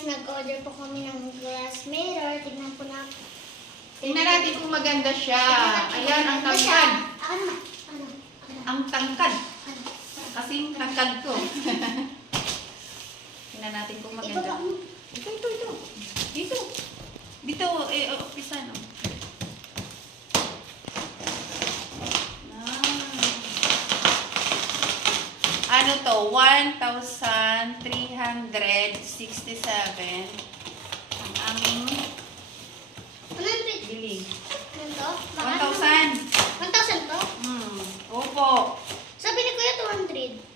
guys, nag-order po kami ng glass mirror. Tignan po na. Tingnan natin kung maganda siya. Ayan, ang tangkad. Ako naman. Ano? Ano? Ang tangkad. Ano? Kasing tangkad ko. Tingnan natin kung maganda. Ito, ito, ito. Dito. Dito, eh, umpisa no. Ah. Ano to? 1,367 ang aming yung bit? bili. To? Baka 1,000. 1,000 to? Hmm. Opo. Sabi ni Kuya 200.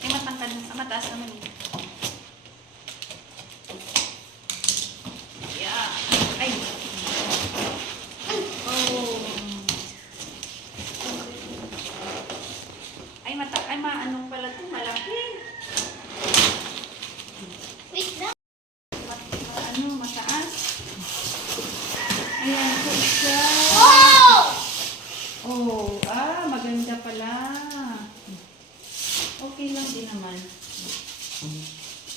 Eh, matangkad. Ah, mataas naman eh. Yeah. Ay. Oh. Ay, maanong pala ito. Malaki. Wait lang. Ma- ano, mataas. Ayan po siya. Oh! Oh, ah, maganda pala. Okay lang din naman.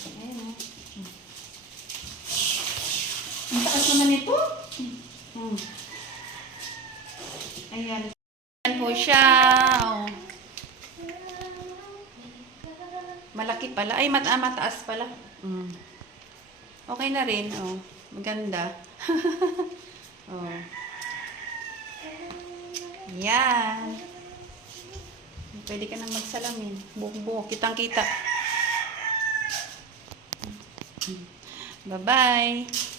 Ayan oh. Ang taas naman ito. Hmm. Ayan. Ayan po siya. Oh. Malaki pala. Ay, mat ah, mataas pala. Mm. Okay na rin. Oh. Maganda. oh. Yan. Pwede ka nang magsalamin. Buhok-buhok. Kitang-kita. Bye-bye.